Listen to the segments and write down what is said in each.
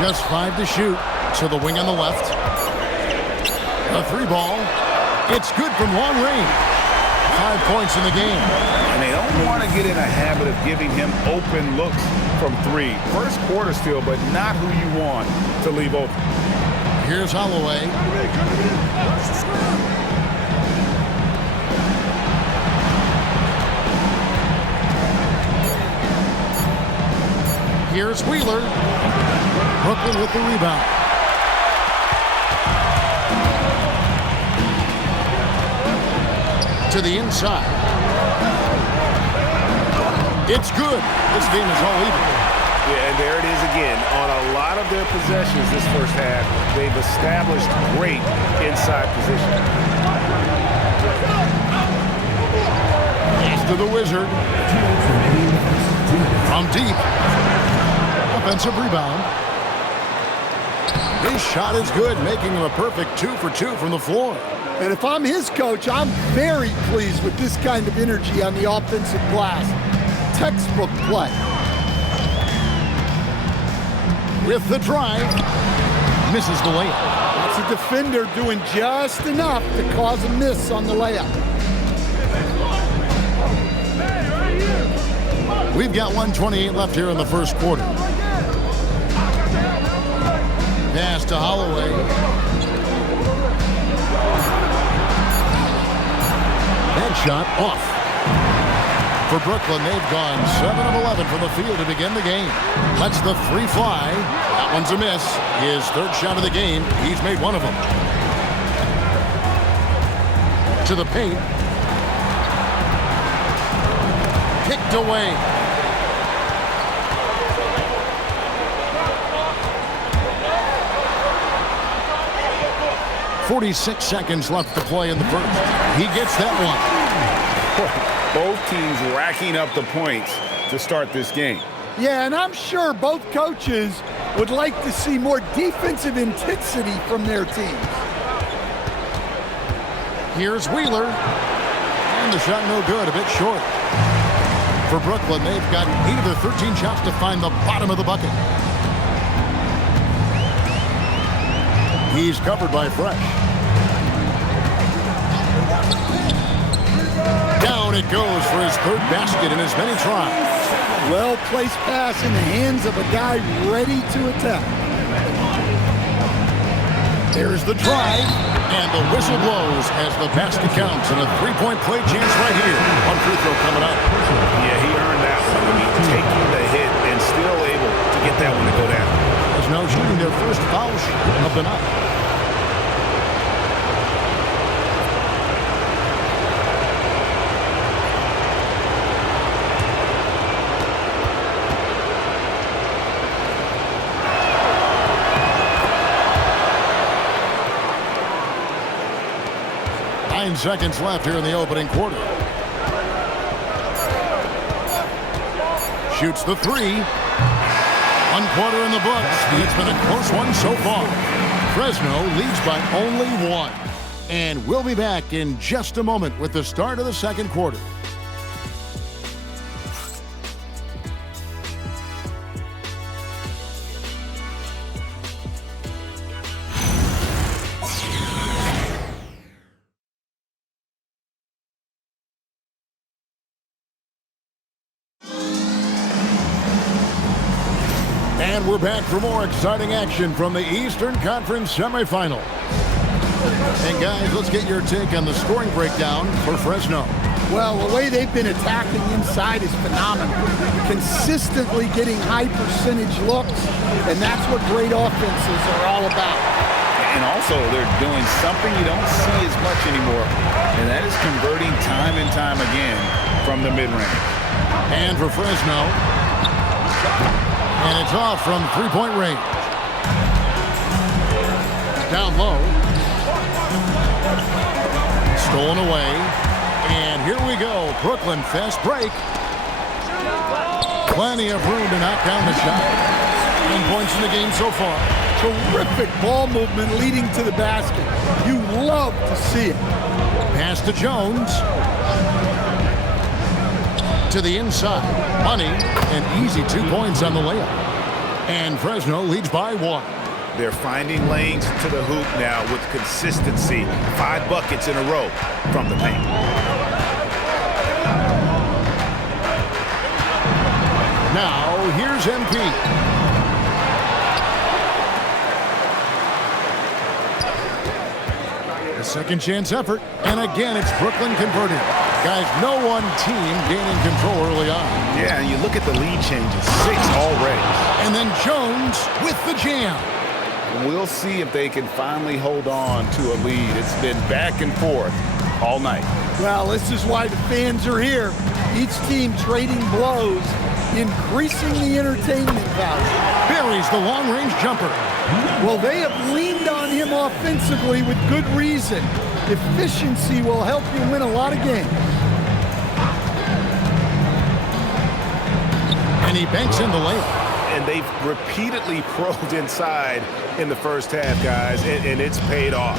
Just 5 to shoot. To the wing on the left. A 3-ball. It's good from long range. 5 points in the game. And they don't want to get in a habit of giving him open looks from 3. First quarter still, but not who you want to leave open. Here's Holloway. Here's Wheeler. Brooklyn with the rebound. To the inside. It's good. This game is all even. Yeah, and there it is again. On a lot of their possessions this first half, they've established great inside position. Pass to the Wizard. From deep. Offensive rebound. His shot is good, making him a perfect 2 for 2 from the floor. And if I'm his coach, I'm very pleased with this kind of energy on the offensive glass. Textbook play. With the drive, misses the layup. That's a defender doing just enough to cause a miss on the layup. We've got 1:28 left here in the first quarter. Pass to Holloway. That shot off. For Brooklyn, they've gone 7 of 11 from the field to begin the game. Lets the 3 fly. That one's a miss. His 3rd shot of the game. He's made one of them. To the paint. Kicked away. .46 seconds left to play in the first. He gets that one. Both teams racking up the points to start this game. Yeah, and I'm sure both coaches would like to see more defensive intensity from their teams. Here's Wheeler. And the shot no good, a bit short. For Brooklyn, they've got 8 of their 13 shots to find the bottom of the bucket. He's covered by Fresh. Down it goes for his 3rd basket in as many tries. Well-placed pass in the hands of a guy ready to attack. There's the drive, and the whistle blows as the basket counts, and a 3-point play chance right here. One free throw coming up. Yeah, he earned that one. I mean, taking the hit and still able to get that one to go down. There's no shooting their first foul shot of the night. Seconds left here in the opening quarter. Shoots the 3. 1 quarter in the books. It's been a close one so far. Fresno leads by only 1. And we'll be back in just a moment with the start of the second quarter. And we're back for more exciting action from the Eastern Conference semifinal. And guys, let's get your take on the scoring breakdown for Fresno. Well, the way they've been attacking inside is phenomenal. Consistently getting high percentage looks, and that's what great offenses are all about. And also, they're doing something you don't see as much anymore, and that is converting time and time again from the mid-range. And for Fresno, and it's off from 3-point range. Down low. Stolen away. And here we go. Brooklyn fast break. Plenty of room to knock down the shot. 9 points in the game so far. Terrific ball movement leading to the basket. You love to see it. Pass to Jones. To the inside. Money. And easy 2 points on the layup. And Fresno leads by 1. They're finding lanes to the hoop now with consistency. 5 buckets in a row from the paint. Now, here's MP. A second chance effort, and again it's Brooklyn converting. Guys, no one team gaining control early on. Yeah, and you look at the lead changes, 6 already. And then Jones with the jam. We'll see if they can finally hold on to a lead. It's been back and forth all night. Well, this is why the fans are here. Each team trading blows, increasing the entertainment value. Buries the long-range jumper. Well, they have leaned on him offensively with good reason. Efficiency will help you win a lot of games. And he banks in the layup. And they've repeatedly probed inside in the first half, guys, and it's paid off.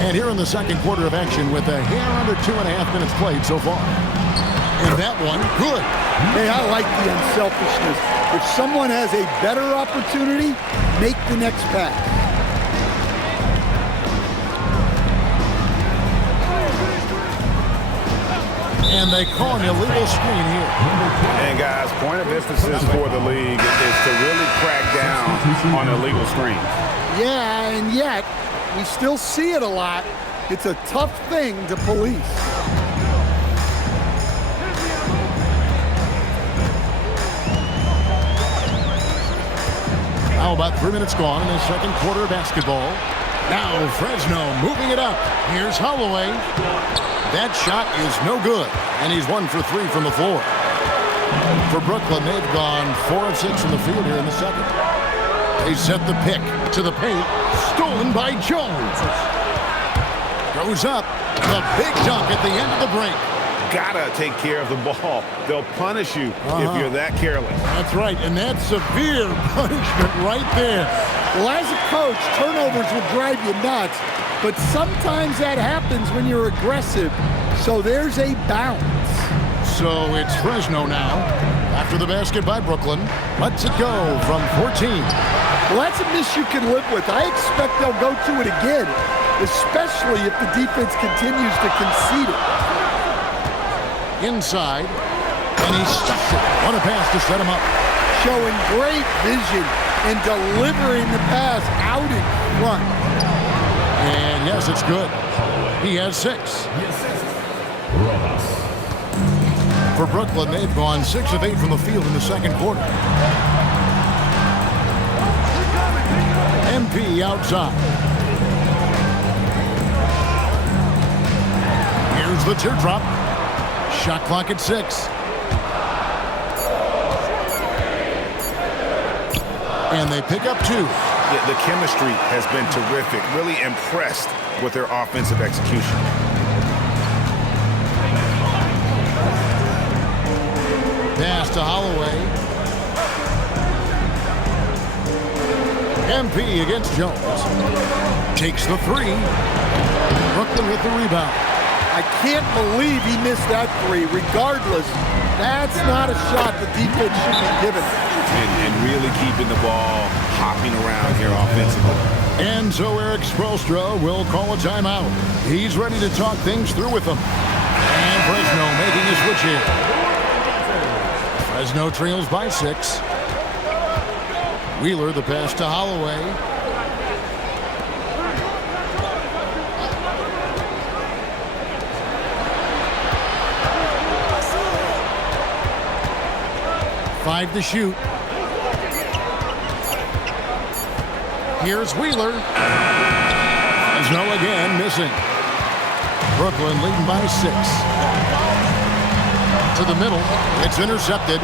And here in the second quarter of action with a hair under 2.5 minutes played so far. And that one, good. Hey, I like the unselfishness. If someone has a better opportunity, make the next pass. And they call an illegal screen here. And guys, point of emphasis for the league is to really crack down on illegal screens. Yeah, and yet, we still see it a lot. It's a tough thing to police. Now about 3 minutes gone in the second quarter of basketball. Now Fresno moving it up. Here's Holloway. That shot is no good, and he's 1 for 3 from the floor. For Brooklyn, they've gone 4 of 6 from the field here in the second. They set the pick to the paint, stolen by Jones. Goes up, the big dunk at the end of the break. Gotta take care of the ball. They'll punish you if you're that careless. That's right, and that's severe punishment right there. Well, as a coach, turnovers will drive you nuts, but sometimes that happens when you're aggressive, so there's a balance. So it's Fresno now. After the basket by Brooklyn, lets it go from 14. Well, that's a miss you can live with. I expect they'll go to it again, especially if the defense continues to concede it. Inside, and he stuffs it. What a pass to set him up. Showing great vision and delivering the pass out in front. And yes, it's good. He has 6. For Brooklyn, they've gone 6 of 8 from the field in the second quarter. MP outside. Here's the teardrop. Shot clock at 6. And they pick up 2. Yeah, the chemistry has been terrific. Really impressed with their offensive execution. Pass to Holloway. MP against Jones. Takes the 3. Brooklyn with the rebound. I can't believe he missed that 3. Regardless, that's not a shot the defense should be given. And really keeping the ball hopping around here offensively. And so Eric Spoelstra will call a timeout. He's ready to talk things through with them. And Fresno making a switch here. Fresno trails by 6. Wheeler the pass to Holloway. Five to shoot. Here's Wheeler. Fresno again missing. Brooklyn leading by 6. To the middle. It's intercepted.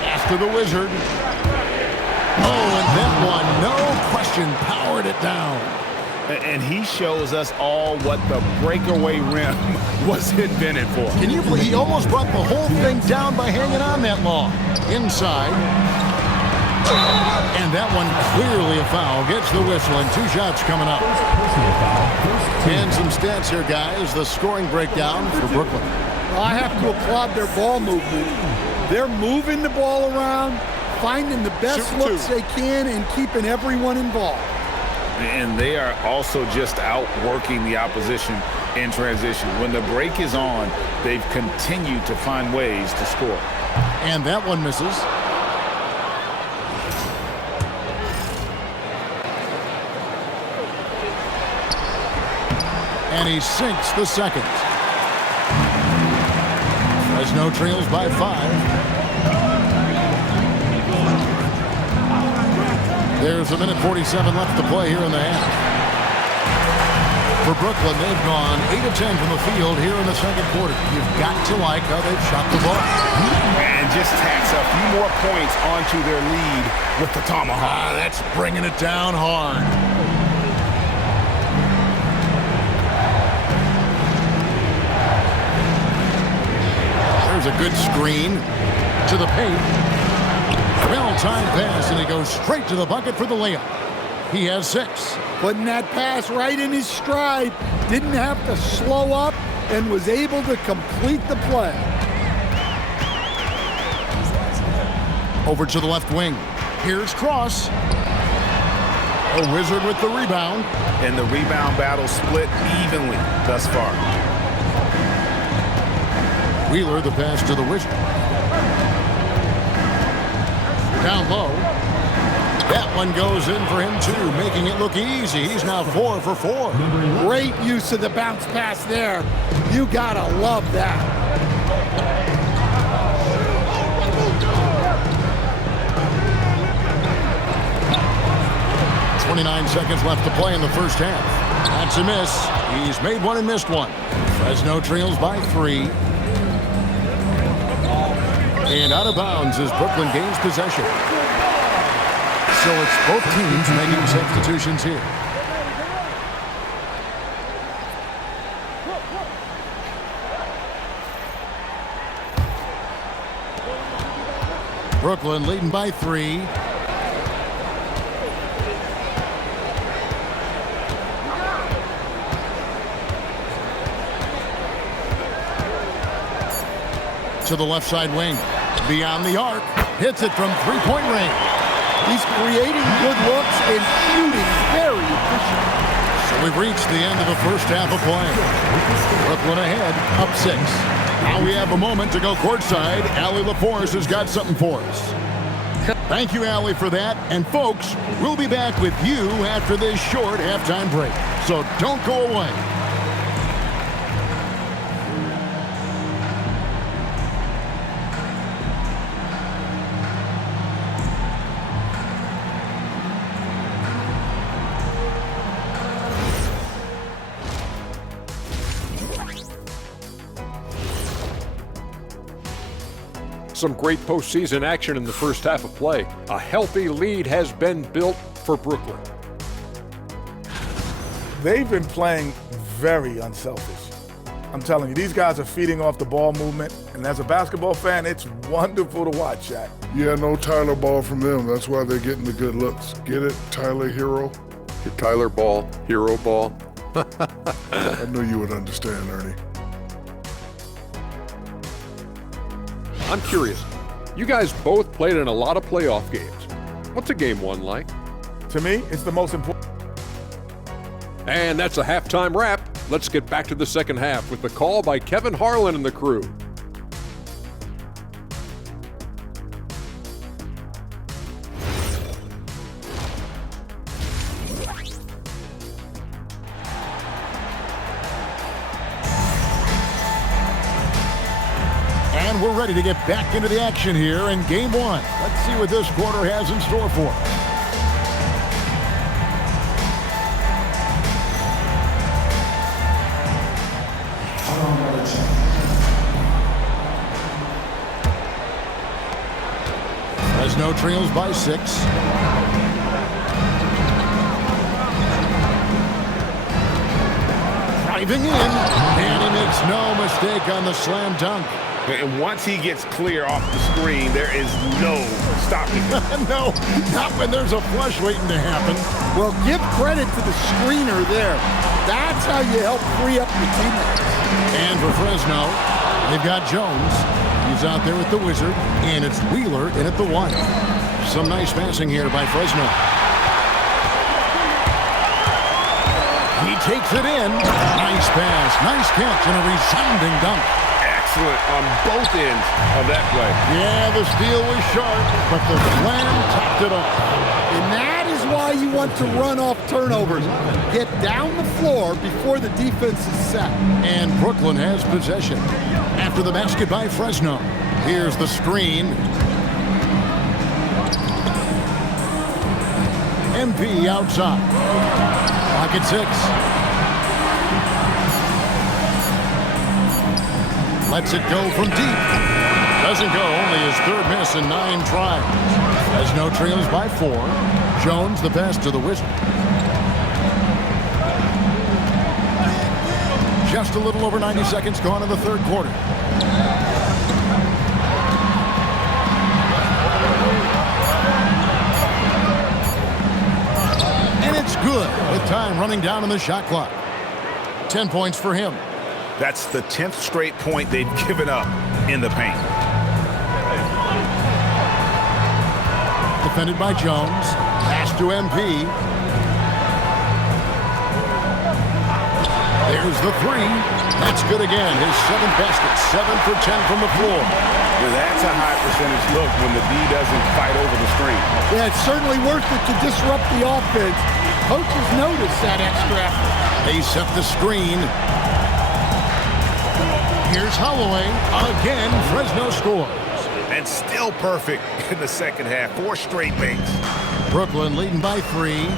Pass to the Wizard. Oh, and that one, no question, powered it down. And he shows us all what the breakaway rim was invented for. Can you believe he almost brought the whole thing down by hanging on that long? Inside. And that one clearly a foul. Gets the whistle and 2 shots coming up. And some stats here, guys. The scoring breakdown for Brooklyn. Well, I have to applaud their ball movement. They're moving the ball around, finding the best looks they can, and keeping everyone involved. And they are also just outworking the opposition in transition. When the break is on, they've continued to find ways to score. And that one misses. And he sinks the second. Fresno trails by 5. There's a minute 47 left to play here in the half. For Brooklyn, they've gone 8 of 10 from the field here in the second quarter. You've got to like how they've shot the ball. And just tacks a few more points onto their lead with the tomahawk. That's bringing it down hard. There's a good screen to the paint. Well-timed pass, and he goes straight to the bucket for the layup. He has 6. Putting that pass right in his stride. Didn't have to slow up and was able to complete the play. Over to the left wing. Here's Cross. A Wizard with the rebound. And the rebound battle split evenly thus far. Wheeler, the pass to the Wizard. Down low. That one goes in for him too, making it look easy. He's now 4 for 4. Great use of the bounce pass there. You gotta love that. .29 seconds left to play in the first half. That's a miss. He's made one and missed one. Fresno trails by 3. And out of bounds as Brooklyn gains possession. So it's both teams making substitutions here. Brooklyn leading by 3. To the left side wing. Beyond the arc. Hits it from 3-point range. He's creating good looks and shooting very efficient. So we've reached the end of the first half of play. Brooklyn ahead, up 6. Now we have a moment to go courtside. Allie LaForce has got something for us. Thank you, Allie, for that. And folks, we'll be back with you after this short halftime break. So don't go away. Some great postseason action in the first half of play. A healthy lead has been built for Brooklyn. They've been playing very unselfish. I'm telling you, these guys are feeding off the ball movement, and as a basketball fan, it's wonderful to watch, Shaq. Yeah, no Tyler ball from them. That's why they're getting the good looks. Get it, Tyler Hero? Tyler ball, hero ball. I knew you would understand, Ernie. I'm curious. You guys both played in a lot of playoff games. What's a game 1 like? To me, it's the most important. And that's a halftime wrap. Let's get back to the second half with the call by Kevin Harlan and the crew. And we're ready to get back into the action here in game 1. Let's see what this quarter has in store for us. Fresno trails by 6. Driving in, and he makes no mistake on the slam dunk. And once he gets clear off the screen, there is no stopping him. No, not when there's a flush waiting to happen. Well, give credit to the screener there. That's how you help free up your teammates. And for Fresno, they've got Jones. He's out there with the Wizard, and it's Wheeler in at the 1. Some nice passing here by Fresno. He takes it in. Nice pass, nice catch, and a resounding dunk. Excellent on both ends of that play. Yeah, the steal was sharp, but the slam topped it off. And that is why you want to run off turnovers. Get down the floor before the defense is set. And Brooklyn has possession. After the basket by Fresno. Here's the screen. MP outside. Pocket 6. Lets it go from deep. Doesn't go, only his third miss in 9 tries. Fresno trails by 4. Jones the pass to the Wizard. Just a little over 90 seconds gone in the third quarter. And it's good with time running down on the shot clock. 10 points for him. That's the 10th straight point they've given up in the paint. Defended by Jones. Pass to MP. There's the 3. That's good again. His 7th basket. 7 for 10 from the floor. Well, that's a high percentage look when the D doesn't fight over the screen. Yeah, it's certainly worth it to disrupt the offense. Coaches notice that extra effort. They set the screen. Here's Holloway. Again, Fresno scores. And still perfect in the second half. 4 straight makes. Brooklyn leading by 3.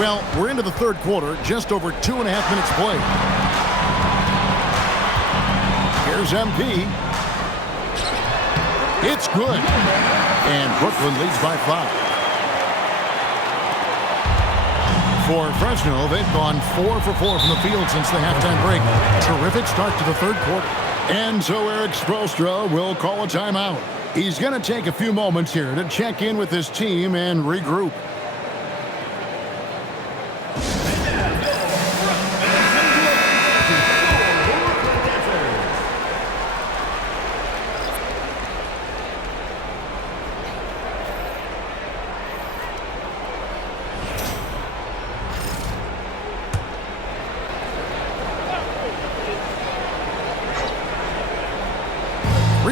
Well, we're into the third quarter. Just over 2.5 minutes played. Here's MP. It's good. And Brooklyn leads by 5. For Fresno, they've gone 4 for 4 from the field since the halftime break. Terrific start to the third quarter. And so Eric Spoelstra will call a timeout. He's going to take a few moments here to check in with his team and regroup.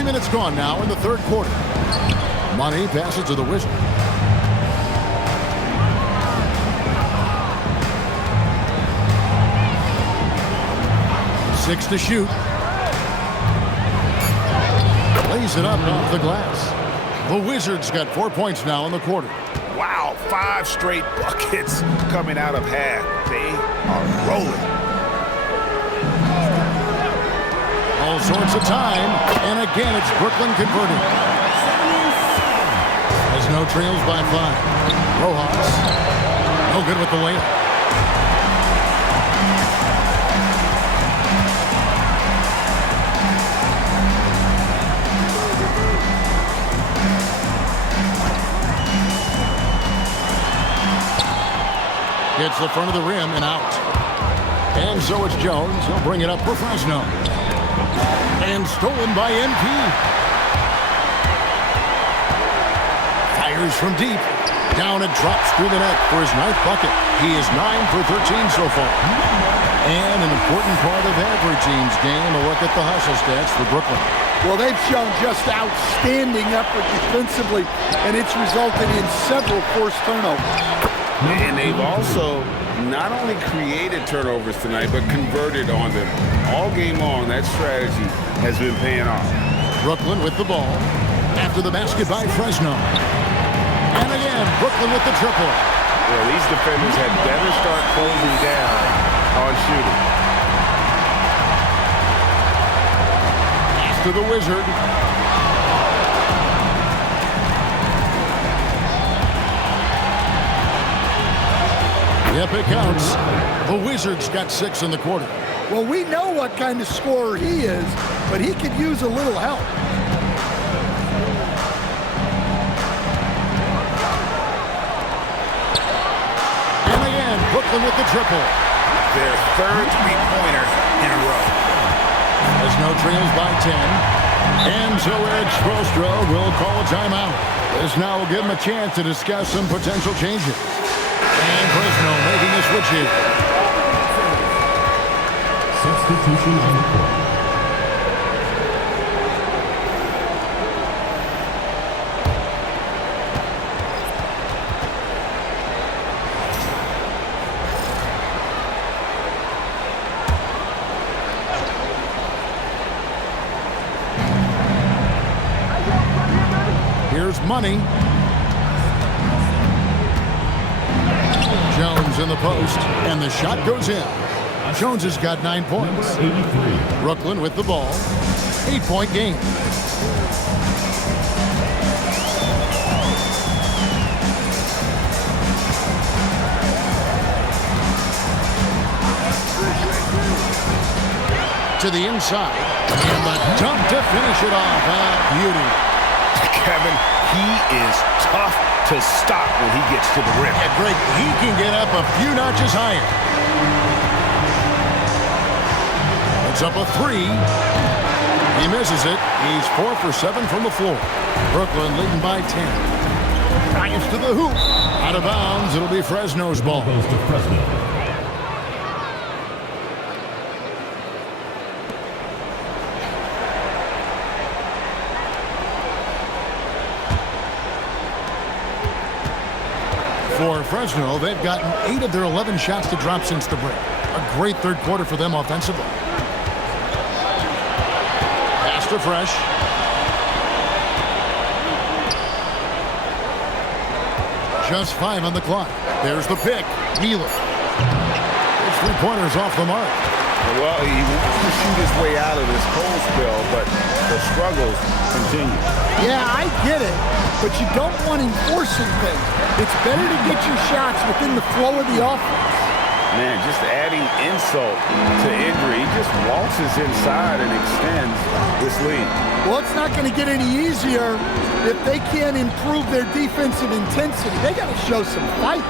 Minutes gone now in the third quarter. Money passes to the Wizard. Six to shoot. Lays it up off the glass. The Wizards got 4 points now in the quarter. Wow, 5 straight buckets coming out of half. They are rolling. All sorts of time, and again it's Brooklyn converting. Fresno trails by 5. Rojas, no good with the layup. Hits the front of the rim and out. And so it's Jones. He'll bring it up for Fresno. And stolen by MP. Fires from deep. Down and drops through the net for his 9th bucket. He is 9 for 13 so far. And an important part of every team's game, a look at the hustle stats for Brooklyn. Well, they've shown just outstanding effort defensively, and it's resulted in several forced turnovers. And they've also not only created turnovers tonight, but converted on them. All game long, that strategy has been paying off. Brooklyn with the ball. After the basket by Fresno. And again, Brooklyn with the triple. Well, these defenders had better start closing down on shooting. To the Wizard. Yep, it counts. The Wizards got 6 in the quarter. Well, we know what kind of scorer he is, but he could use a little help. And again, Brooklyn with the triple. Their third three-pointer in a row. Fresno trails by 10. And so Eric Spoelstra will call a timeout. This now will give him a chance to discuss some potential changes. And Fresno making a switch here. Substitution on the court. Here's Money. Jones in the post, and the shot goes in. Jones has got 9 points. Brooklyn with the ball. 8-point game. To the inside. And the dunk to finish it off. Beauty. Kevin, he is tough to stop when he gets to the rim. Yeah, Greg, he can get up a few notches higher. It's up a 3. He misses it. He's 4 for 7 from the floor. Brooklyn leading by 10. Drives to the hoop. Out of bounds. It'll be Fresno's ball. Goes to Fresno. For Fresno, they've gotten 8 of their 11 shots to drop since the break. A great third quarter for them offensively. Pass to Fresh. Just 5 on the clock. There's the pick. Wheeler. His three-pointers off the mark. Well, he wants to shoot his way out of this cold spell, but the struggles continue. Yeah, I get it, but you don't want him forcing things. It's better to get your shots within the flow of the offense. Man, just adding insult to injury. He just waltzes inside and extends this lead. Well, it's not going to get any easier if they can't improve their defensive intensity. They got to show some fight.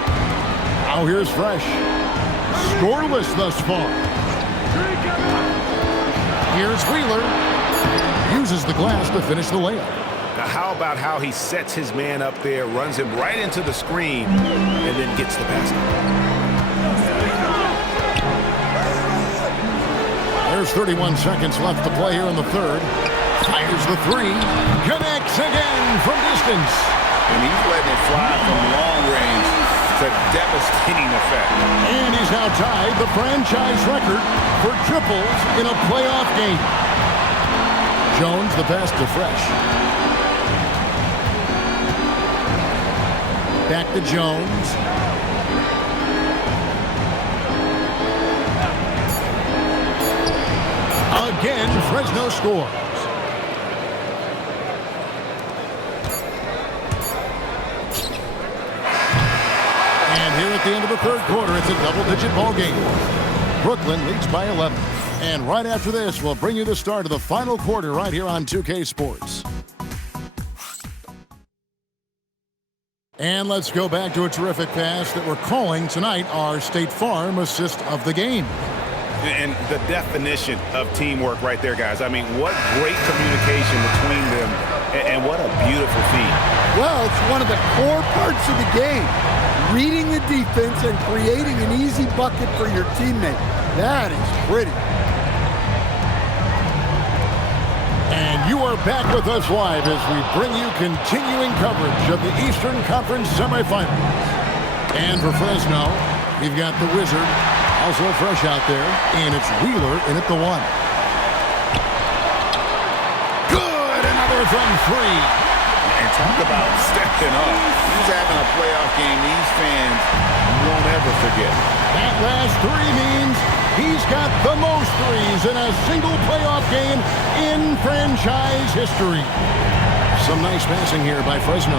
Now here's Fresh. Scoreless thus far. Here's Wheeler. Uses the glass to finish the layup. Now, how about how he sets his man up there, runs him right into the screen, and then gets the basket. There's 31 seconds left to play here in the third. Fires the 3. Connects again from distance. And he's letting it fly from long range. It's a devastating effect. And he's now tied the franchise record for triples in a playoff game. Jones the pass to Fresh. Back to Jones. Again, Fresno scores. And here at the end of the third quarter, it's a double-digit ball game. Brooklyn leads by 11. And right after this, we'll bring you the start of the final quarter right here on 2K Sports. And let's go back to a terrific pass that we're calling tonight our State Farm assist of the game. And the definition of teamwork right there, guys. I mean, what great communication between them, and what a beautiful feat. Well, it's one of the core parts of the game. Reading the defense and creating an easy bucket for your teammate. That is pretty. And you are back with us live as we bring you continuing coverage of the Eastern Conference semifinals. And for Fresno, we've got the Wizard, also Fresh out there, and it's Wheeler in at the 1. Good, another from 3. And talk about stepping up. He's having a playoff game these fans won't ever forget. That last 3 means he's got the most threes in a single playoff game in franchise history. Some nice passing here by Fresno.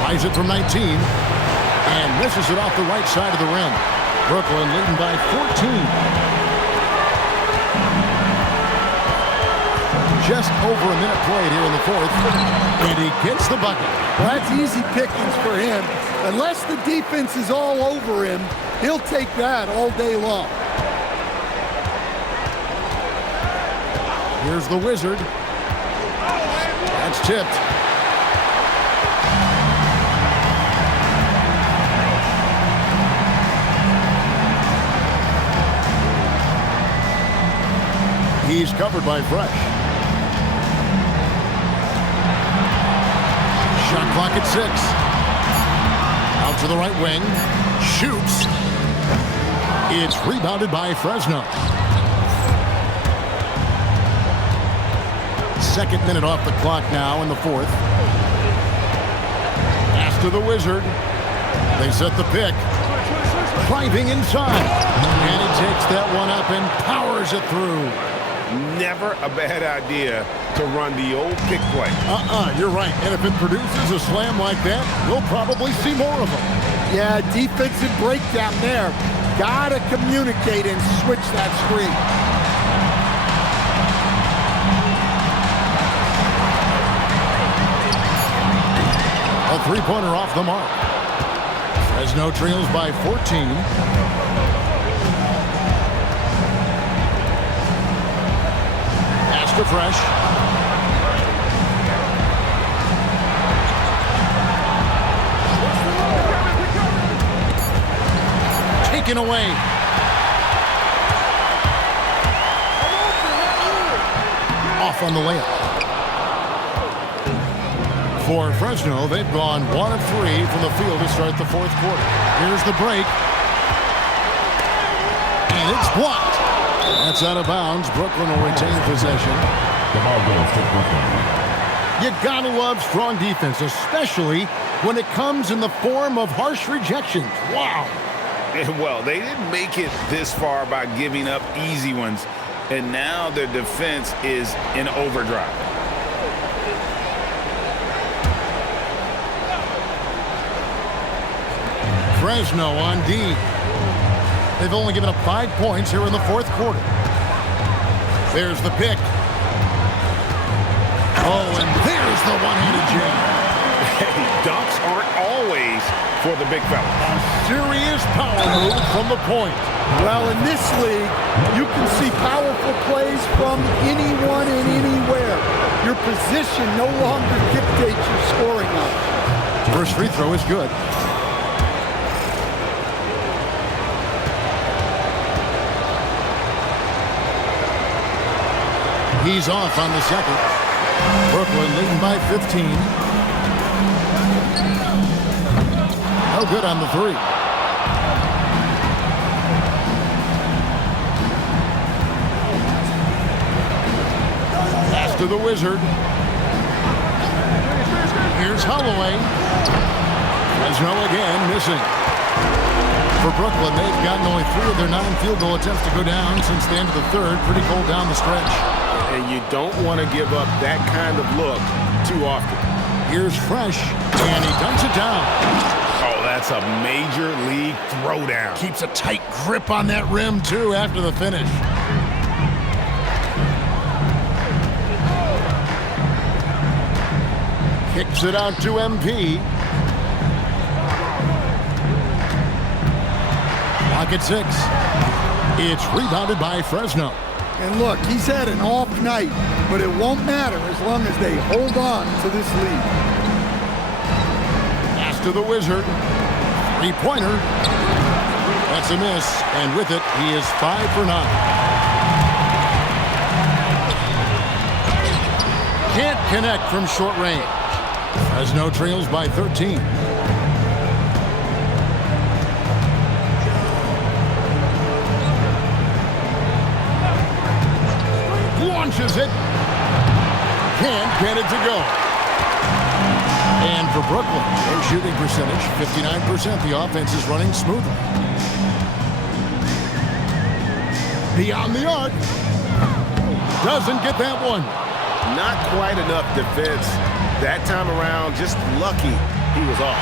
Tries it from 19. And misses it off the right side of the rim. Brooklyn leading by 14. Just over a minute played here in the fourth. And he gets the bucket. Well, that's easy pickings for him. Unless the defense is all over him, he'll take that all day long. Here's the Wizard. That's tipped. He's covered by Fresh. Shot clock at 6. Out to the right wing. Shoots. It's rebounded by Fresno. Second minute off the clock now in the fourth. Pass to the Wizard. They set the pick. Driving inside. And he takes that one up and powers it through. Never a bad idea to run the old pick play. You're right. And if it produces a slam like that, we'll probably see more of them. Yeah, defensive breakdown there. Gotta communicate and switch that screen. A three-pointer off the mark. Fresno trails by 14. To Fresh. Taken away. Off on the layup. For Fresno, they've gone 1 of 3 from the field to start the fourth quarter. Here's the break. And it's blocked. That's out of bounds. Brooklyn will retain possession. The ball goes to Brooklyn. You gotta love strong defense, especially when it comes in the form of harsh rejections. Wow. Well, they didn't make it this far by giving up easy ones, and now their defense is in overdrive. Fresno on D. They've only given up 5 points here in the fourth quarter. There's the pick. Oh, and there's the one-handed jam. Hey, dunks aren't always for the big fella. A serious power move from the point. Well, in this league, you can see powerful plays from anyone and anywhere. Your position no longer dictates your scoring options. First free throw is good. He's off on the second. Brooklyn leading by 15. No good on the three. Pass to the Wizard. Here's Holloway. Fresno again missing. For Brooklyn, they've gotten only 3 of their 9 field goal attempts to go down since the end of the third. Pretty cold down the stretch. And you don't want to give up that kind of look too often. Here's Fresh, and he dunks it down. Oh, that's a major league throwdown. Keeps a tight grip on that rim, too, after the finish. Kicks it out to MP. Clock at 6. It's rebounded by Fresno. And look, he's had an off night, but it won't matter as long as they hold on to this lead. Pass to the Wizard. Three-pointer. That's a miss, and with it, he is 5 for 9. Can't connect from short range. Fresno trails by 13. Launches it. Can't get it to go. And for Brooklyn, their shooting percentage, 59%. The offense is running smoothly. Beyond the arc. Doesn't get that one. Not quite enough defense that time around. Just lucky he was off.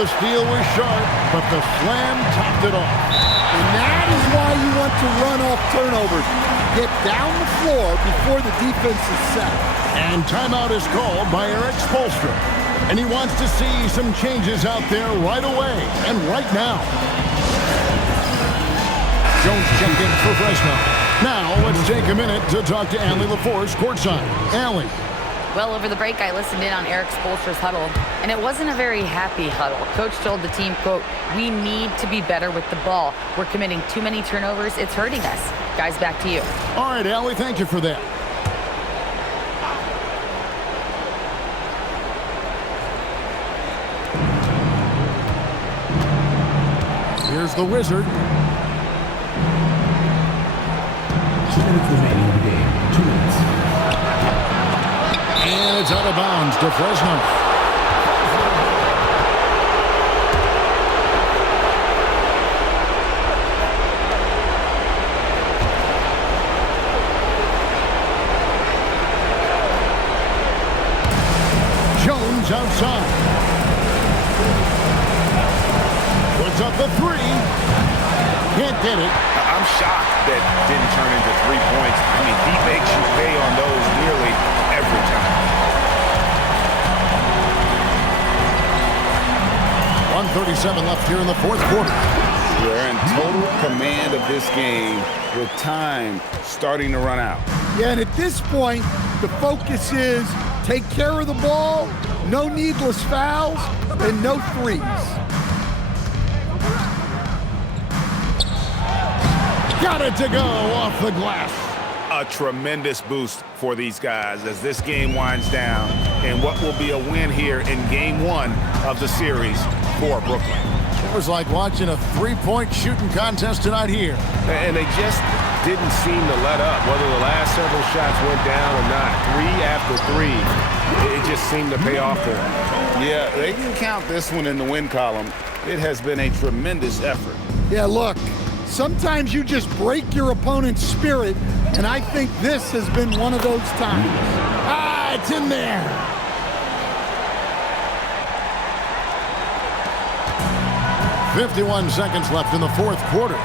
the steal was sharp, but the slam topped it off. And that is why you want to run off turnovers. Get down the floor before the defense is set. And timeout is called by Eric Spoelstra. And he wants to see some changes out there right away and right now. Jones checked in for Fresno. Now let's take a minute to talk to Allie LaForce courtside. Allie. Well, over the break, I listened in on Eric Spoelstra's huddle, and it wasn't a very happy huddle. Coach told the team, quote, "We need to be better with the ball. We're committing too many turnovers. It's hurting us." Guys, back to you. All right, Allie, thank you for that. Here's the Wizard. 2 minutes remaining in the game. 2 minutes. And it's out of bounds to Fresno. Jones outside. Puts up the three. Can't get it. I'm shocked that didn't turn into 3 points. I mean, he makes you pay on those nearly every time. 1:37 left here in the fourth quarter. They're in total command of this game with time starting to run out. Yeah, and at this point, the focus is take care of the ball, no needless fouls, and no threes. Got it to go off the glass. A tremendous boost for these guys as this game winds down and what will be a win here in game one of the series for Brooklyn. It was like watching a three-point shooting contest tonight here. And they just didn't seem to let up, whether the last several shots went down or not. 3 after 3, it just seemed to pay off for them. Yeah, they can count this one in the win column. It has been a tremendous effort. Yeah, look, sometimes you just break your opponent's spirit, and I think this has been one of those times. Ah, it's in there. .51 seconds left in the fourth quarter.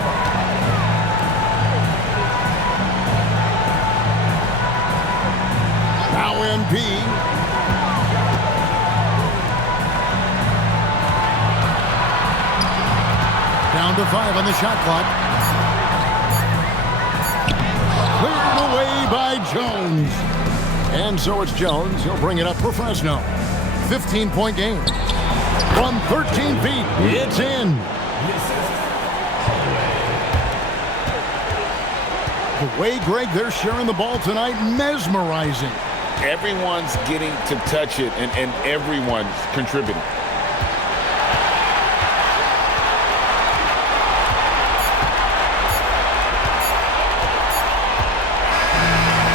Now MP. Down to 5 on the shot clock. Cleared away by Jones. And so it's Jones. He'll bring it up for Fresno. 15-point game. From 13 feet, it's in. The way, Greg, they're sharing the ball tonight, mesmerizing. Everyone's getting to touch it, and everyone's contributing.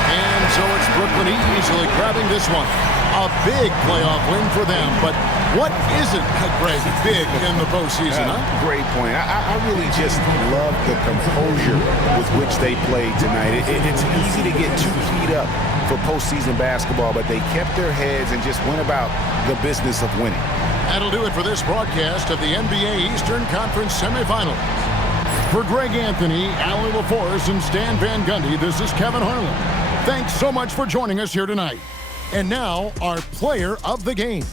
And so it's Brooklyn easily grabbing this one. A big playoff win for them, but what isn't, Greg, big in the postseason, huh? Great point. I really just love the composure with which they played tonight. It's easy to get too keyed up for postseason basketball, but they kept their heads and just went about the business of winning. That'll do it for this broadcast of the NBA Eastern Conference semifinals. For Greg Anthony, Allie LaForce, and Stan Van Gundy, this is Kevin Harlan. Thanks so much for joining us here tonight. And now, our player of the game.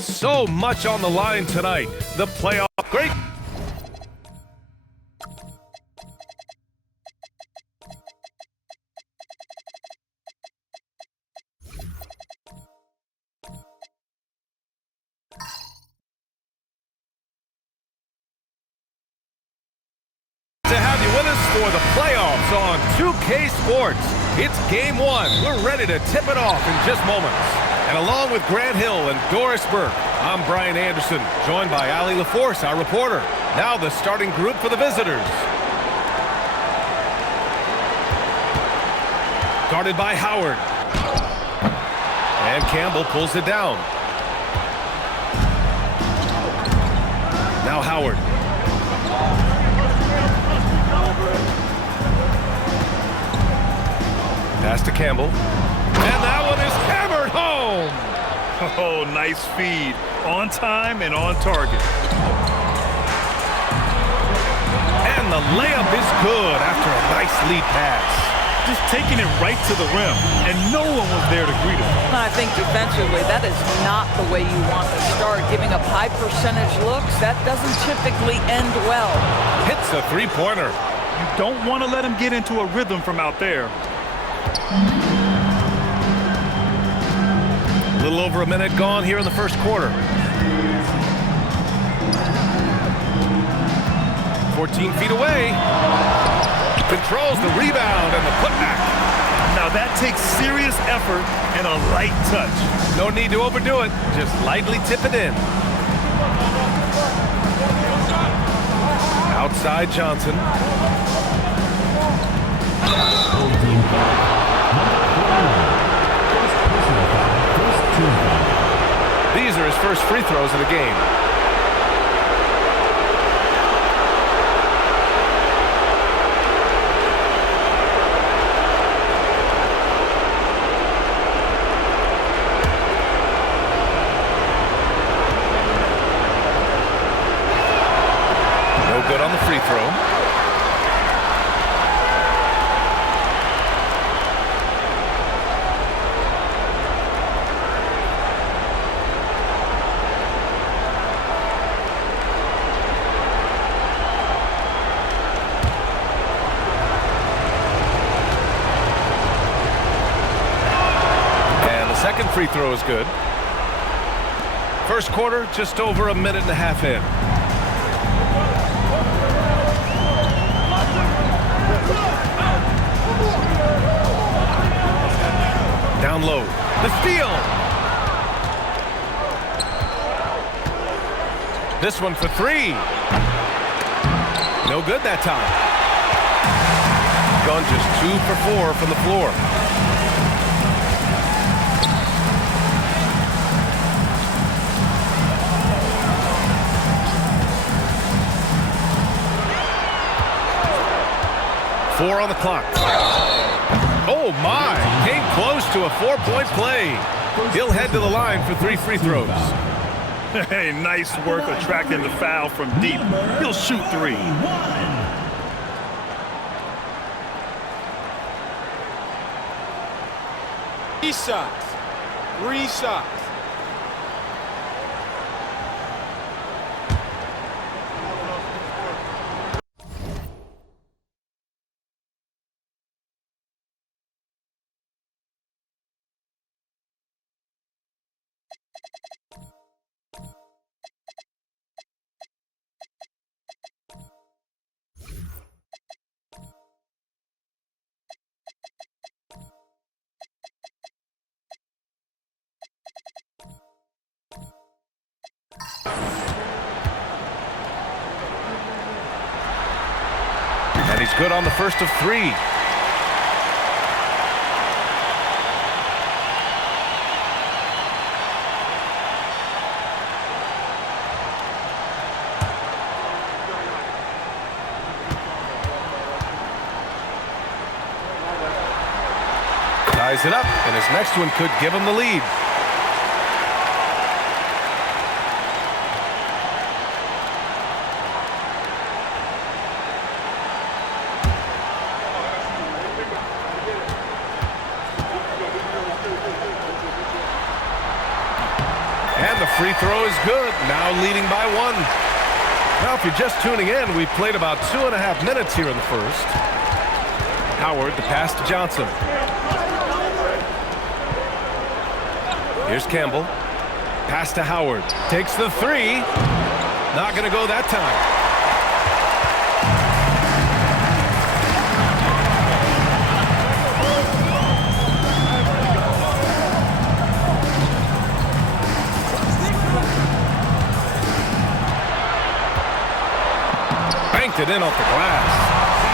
So much on the line tonight. The playoff. Great. To have you with us for the playoffs on 2K Sports. It's game one. We're ready to tip it off in just moments. And along with Grant Hill and Doris Burke, I'm Brian Anderson, joined by Ali LaForce, our reporter. Now the starting group for the visitors. Guarded by Howard. And Campbell pulls it down. Now Howard. Pass to Campbell. And that one is hammered home. Oh, nice feed. On time and on target. And the layup is good after a nice lead pass. Just taking it right to the rim, and no one was there to greet him. I think defensively, that is not the way you want to start. Giving up high percentage looks, that doesn't typically end well. Hits a three-pointer. You don't want to let him get into a rhythm from out there. A little over a minute gone here in the first quarter. 14 feet away. Controls the rebound and the putback. Now that takes serious effort and a light touch. No need to overdo it. Just lightly tip it in. Outside Johnson. These are his first free throws of the game. No good on the free throw. Second free throw is good. First quarter, just over a minute and a half in. Down low. The steal. This one for three. No good that time. Gone just 2 for 4 from the floor. Four on the clock. Oh, my. Came close to a 4-point play. He'll head to the line for 3 free throws. Hey, nice work attracting the foul from deep. He'll shoot 3. 3 shots. 3 shots. And he's good on the first of 3. Ties it up, and his next one could give him the lead. free throw is good. Now leading by 1. Now, if you're just tuning in, we've played about 2.5 minutes here in the first. Howard, the pass to Johnson. Here's Campbell. Pass to Howard. Takes the 3. Not going to go that time. Banked it in off the glass.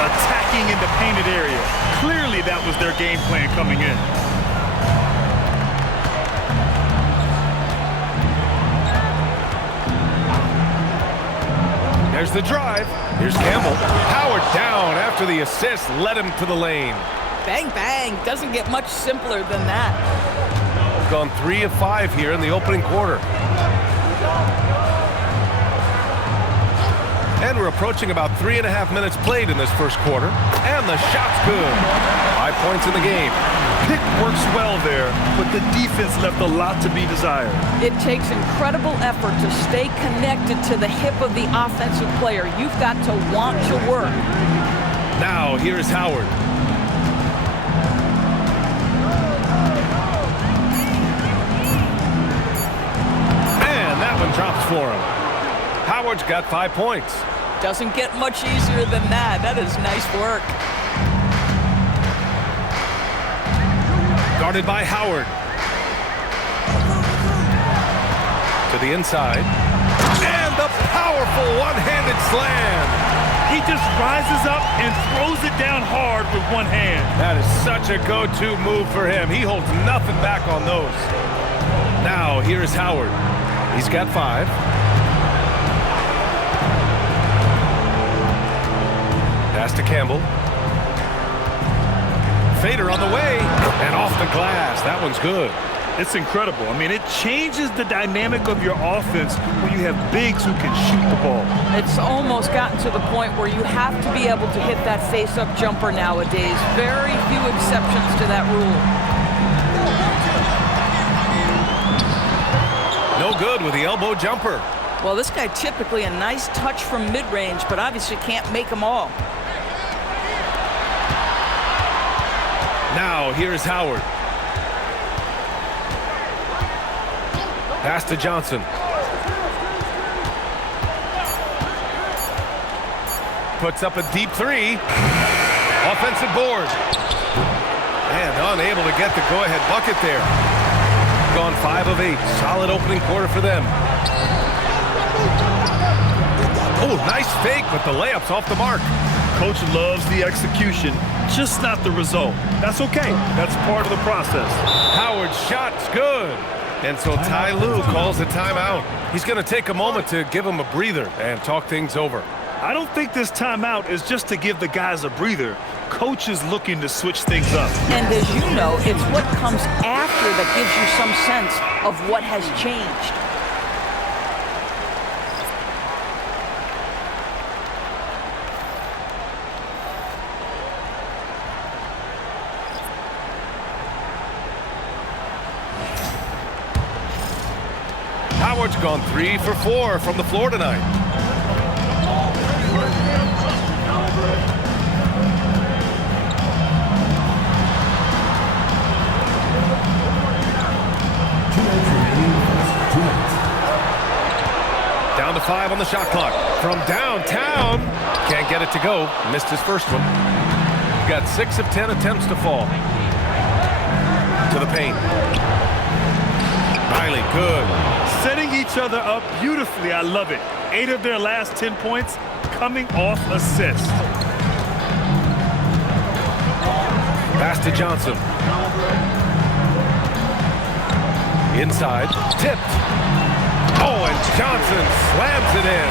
Attacking in the painted area. Clearly that was their game plan coming in. There's the drive. Here's Campbell. Howard down after the assist led him to the lane. Bang, bang. Doesn't get much simpler than that. Gone 3 of 5 here in the opening quarter. And we're approaching about 3.5 minutes played in this first quarter. And the shot's good. 5 points in the game. Pick works well there, but the defense left a lot to be desired. It takes incredible effort to stay connected to the hip of the offensive player. You've got to want to work. Now, here's Howard. And that one drops for him. Howard's got 5 points. Doesn't get much easier than that. That is nice work. Guarded by Howard. To the inside. And the powerful one-handed slam. He just rises up and throws it down hard with one hand. That is such a go-to move for him. He holds nothing back on those. Now, here's Howard. He's got 5. Pass to Campbell. Fader on the way, and off the glass. That one's good. It's incredible. I mean, it changes the dynamic of your offense when you have bigs who can shoot the ball. It's almost gotten to the point where you have to be able to hit that face-up jumper nowadays. Very few exceptions to that rule. No good with the elbow jumper. Well, this guy typically a nice touch from mid-range, but obviously can't make them all. Now, here's Howard. Pass to Johnson. Puts up a deep 3. Offensive board. And unable to get the go-ahead bucket there. Gone 5 of 8. Solid opening quarter for them. Oh, nice fake, but the layup's off the mark. Coach loves the execution, just not the result. That's okay. That's part of the process. Howard's shot's good. And so Ty Lue calls a timeout. He's going to take a moment to give him a breather and talk things over. I don't think this timeout is just to give the guys a breather. Coach is looking to switch things up. And as you know, it's what comes after that gives you some sense of what has changed. Howard's gone 3 for 4 from the floor tonight. Down to 5 on the shot clock. From downtown. Can't get it to go. Missed his first one. Got 6 of 10 attempts to fall. To the paint. Riley, good. Setting each other up beautifully. I love it. 8 of their last 10 points coming off assists. Pass to Johnson. Inside. Tipped. Oh, and Johnson slams it in.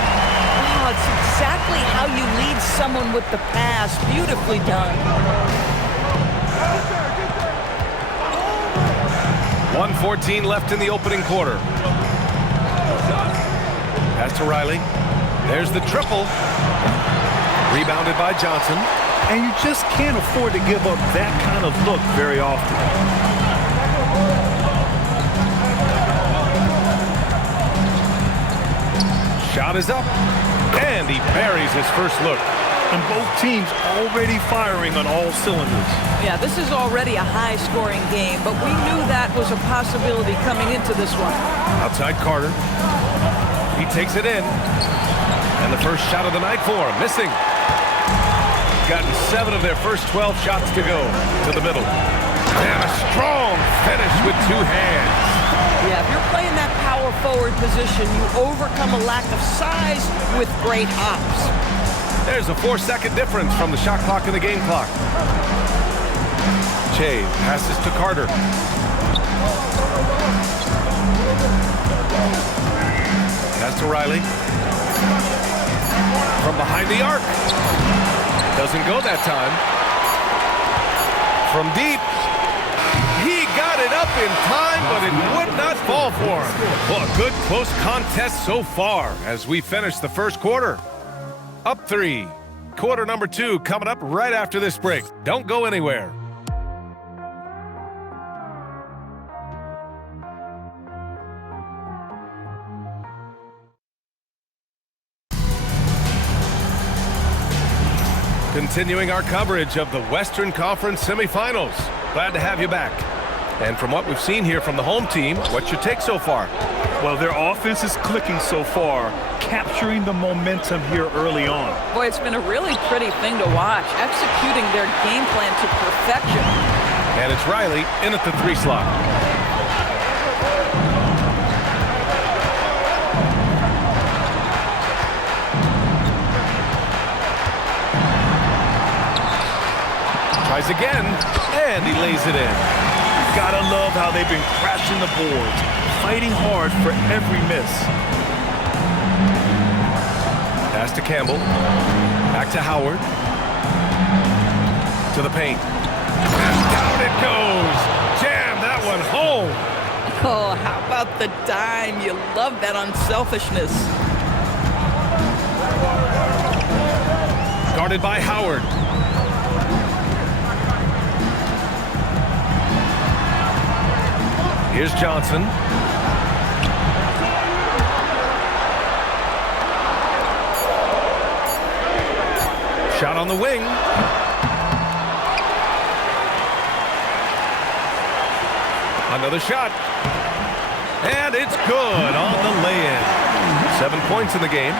Oh, it's exactly how you lead someone with the pass. Beautifully done. 1:14 left in the opening quarter. Pass to Riley. There's the triple. Rebounded by Johnson. And you just can't afford to give up that kind of look very often. Shot is up, and he buries his first look. And both teams already firing on all cylinders. Yeah, this is already a high-scoring game, but we knew that was a possibility coming into this one. Outside Carter. He takes it in. And the first shot of the night for him, missing. Gotten 7 of their first 12 shots to go to the middle. And a strong finish with 2 hands. Yeah, if you're playing that power forward position, you overcome a lack of size with great hops. There's a 4-second difference from the shot clock and the game clock. Che passes to Carter. Pass to Riley. From behind the arc. Doesn't go that time. From deep. He got it up in time, but it would not fall for him. Well, a good close contest so far as we finish the first quarter. Up 3. Quarter number 2 coming up right after this break. Don't go anywhere. Continuing our coverage of the Western Conference semifinals. Glad to have you back. And from what we've seen here from the home team, what's your take so far? Well, their offense is clicking so far, capturing the momentum here early on. Boy, it's been a really pretty thing to watch, executing their game plan to perfection. And it's Riley in at the 3 slot. Tries again, and he lays it in. Gotta love how they've been crashing the boards, fighting hard for every miss. Pass to Campbell. Back to Howard. To the paint. And down it goes. Jam that one home. Oh, how about the dime? You love that unselfishness. Guarded by Howard. Here's Johnson. Shot on the wing. Another shot. And it's good on the lay-in. 7 points in the game.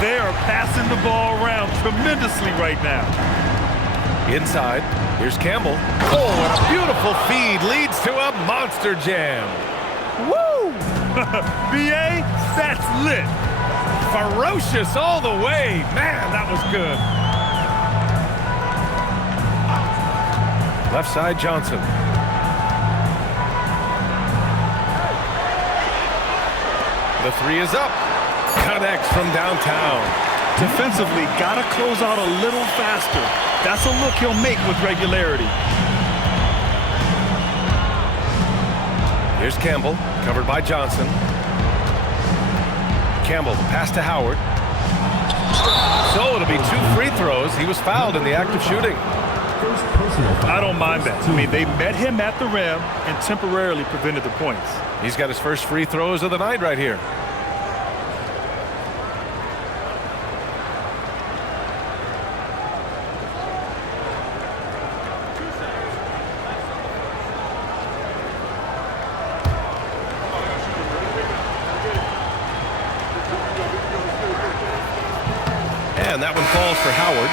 They are passing the ball around tremendously right now. Inside. Here's Campbell. Oh, and a beautiful feed leads to a monster jam. Woo! BA, that's lit. Ferocious all the way. Man, that was good. Left side, Johnson. The 3 is up. Connects from downtown. Defensively, gotta close out a little faster. That's a look he'll make with regularity. Here's Campbell, covered by Johnson. Campbell, pass to Howard. So it'll be 2 free throws. He was fouled in the act of shooting. I don't mind that. I mean, they met him at the rim and temporarily prevented the points. He's got his first free throws of the night right here. And that one falls for Howard.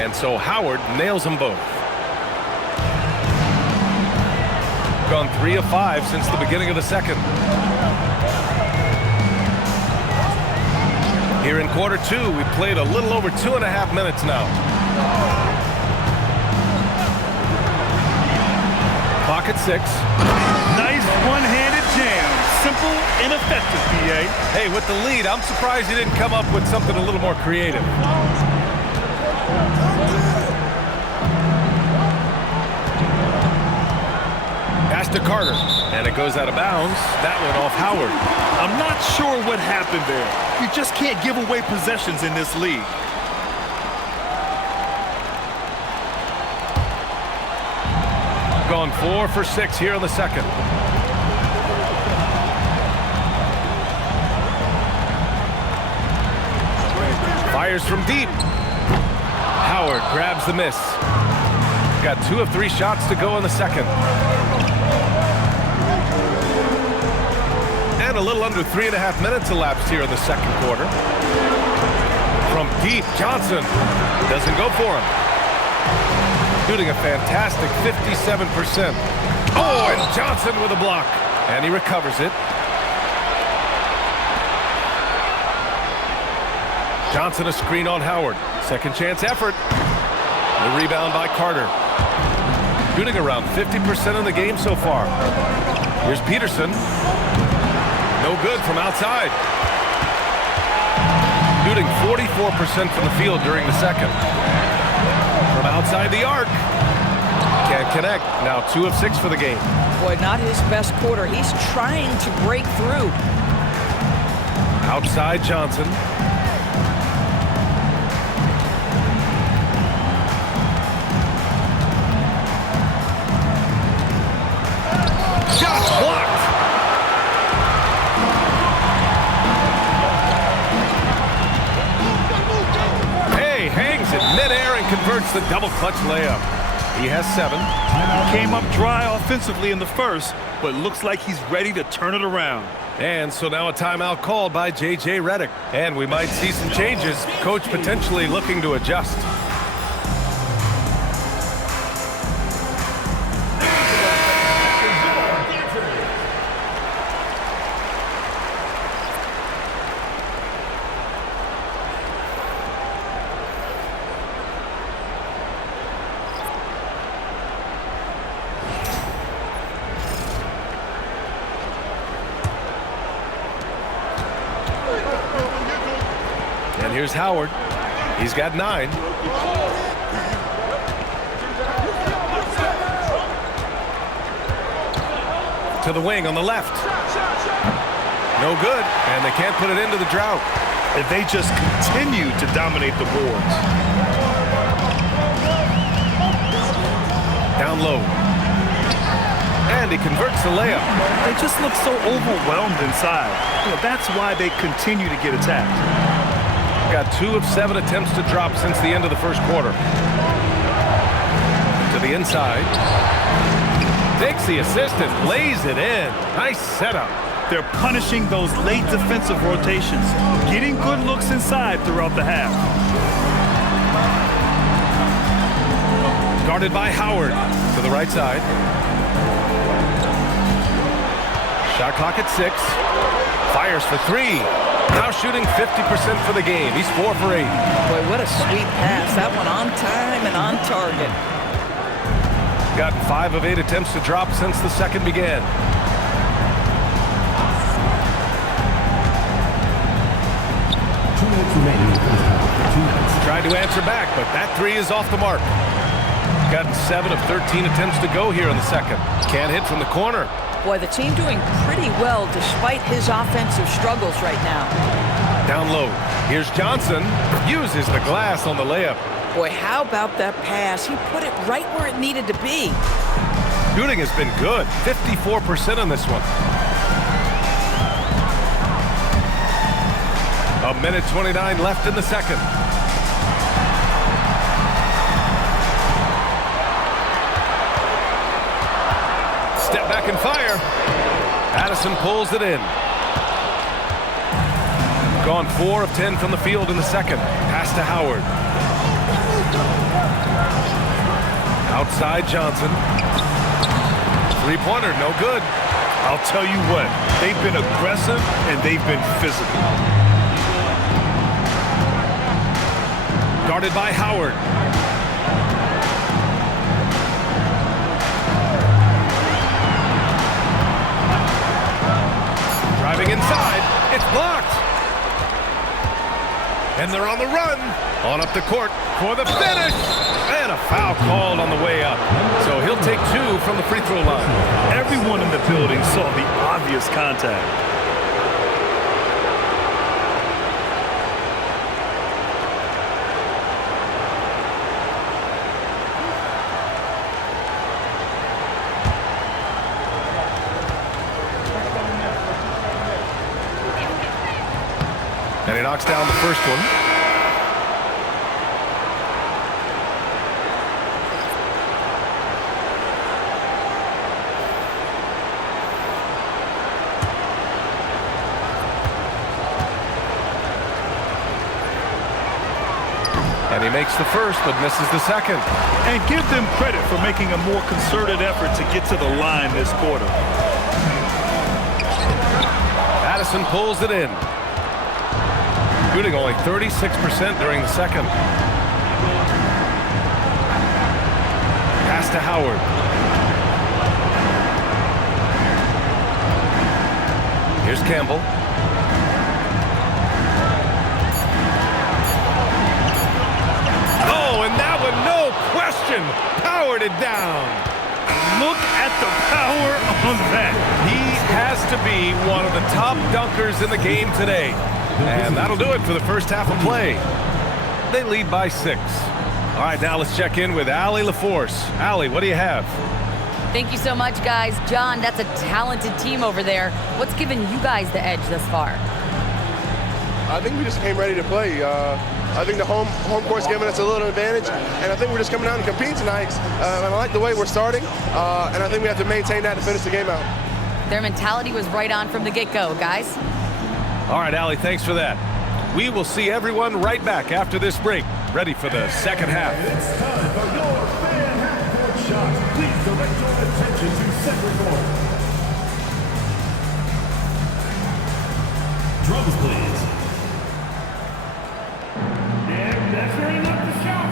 And so Howard nails them both. Gone 3 of 5 since the beginning of the second. Here in quarter 2, we've played a little over 2.5 minutes now. Clock at 6. Nice one-handed jam. Simple and effective, BA. Hey, with the lead, I'm surprised he didn't come up with something a little more creative. Pass to Carter. And it goes out of bounds. That one off Howard. I'm not sure what happened there. You just can't give away possessions in this league. Gone 4 for 6 here in the second. Fires from deep. Howard grabs the miss. Got 2 of 3 shots to go in the second. And a little under 3.5 minutes elapsed here in the second quarter. From deep, Johnson doesn't go for him. Shooting a fantastic 57%. Oh, and Johnson with a block. And he recovers it. Johnson a screen on Howard. Second chance effort. The rebound by Carter. Shooting around 50% in the game so far. Here's Peterson. No good from outside. Shooting 44% from the field during the second. From outside the arc. Can't connect. Now 2 of 6 for the game. Boy, not his best quarter. He's trying to break through. Outside Johnson. Shots blocked. Hay hangs it midair and converts the double clutch layup. He has 7. Came up dry offensively in the first, but looks like he's ready to turn it around. And so now a timeout called by J.J. Redick. And we might see some changes. Coach potentially looking to adjust. And here's Howard. He's got 9. To the wing on the left. No good, and they can't put it into the drought. And they just continue to dominate the boards. Down low. And he converts the layup. They just look so overwhelmed inside. You know, that's why they continue to get attacked. Got 2 of 7 attempts to drop since the end of the first quarter. To the inside. Takes the assist and lays it in. Nice setup. They're punishing those late defensive rotations, getting good looks inside throughout the half. Guarded by Howard to the right side. Shot clock at 6. Fires for 3. Now shooting 50% for the game. He's 4 for 8. Boy, what a sweet pass. That one on time and on target. Gotten 5 of 8 attempts to drop since the second began. Tried to answer back, but that 3 is off the mark. Gotten 7 of 13 attempts to go here in the second. Can't hit from the corner. Boy, the team doing pretty well despite his offensive struggles right now. Down low. Here's Johnson. Uses the glass on the layup. Boy, how about that pass? He put it right where it needed to be. Shooting has been good. 54% on this one. A minute 29 left in the second. Step back and fire. Addison pulls it in. Gone 4 of 10 from the field in the second. Pass to Howard. Outside Johnson. 3-pointer, no good. I'll tell you what, they've been aggressive and they've been physical. Guarded by Howard. Driving inside. It's blocked. And they're on the run. On up the court for the finish. And a foul called on the way up. So he'll take take two from the free throw line. Everyone in the building saw the obvious contact. And he knocks down the first one. And he makes the first, but misses the second. And give them credit for making a more concerted effort to get to the line this quarter. Madison pulls it in. Shooting only 36% during the second. Pass to Howard. Here's Campbell. Oh, and that one, no question, powered it down. Look at the power on that. He has to be one of the top dunkers in the game today. And that'll do it for the first half of play. They lead by 6. All right, now let's check in with Allie LaForce. Allie, what do you have? Thank you so much, guys. John, that's a talented team over there. What's given you guys the edge thus far? I think we just came ready to play. I think the home court's giving us a little advantage, and I think we're just coming out and competing tonight. And I like the way we're starting, and I think we have to maintain that to finish the game out. Their mentality was right on from the get-go, guys. All right, Allie, thanks for that. We will see everyone right back after this break, ready for the second half. It's time for your fan half-court shots. Please direct your attention to center court. Drums, please. And that's where he knocked the shot.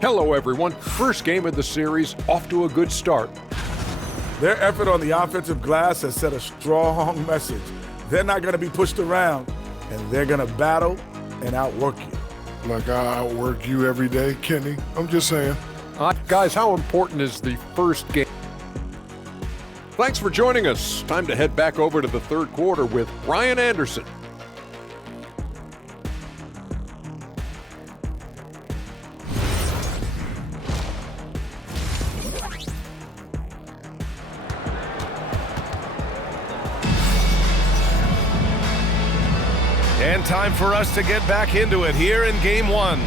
Hello, everyone. First game of the series, off to a good start. Their effort on the offensive glass has set a strong message. They're not going to be pushed around, and they're going to battle and outwork you. Like I outwork you every day, Kenny. I'm just saying. Guys, how important is the first game? Thanks for joining us. Time to head back over to the third quarter with Ryan Anderson. And time for us to get back into it here in game one.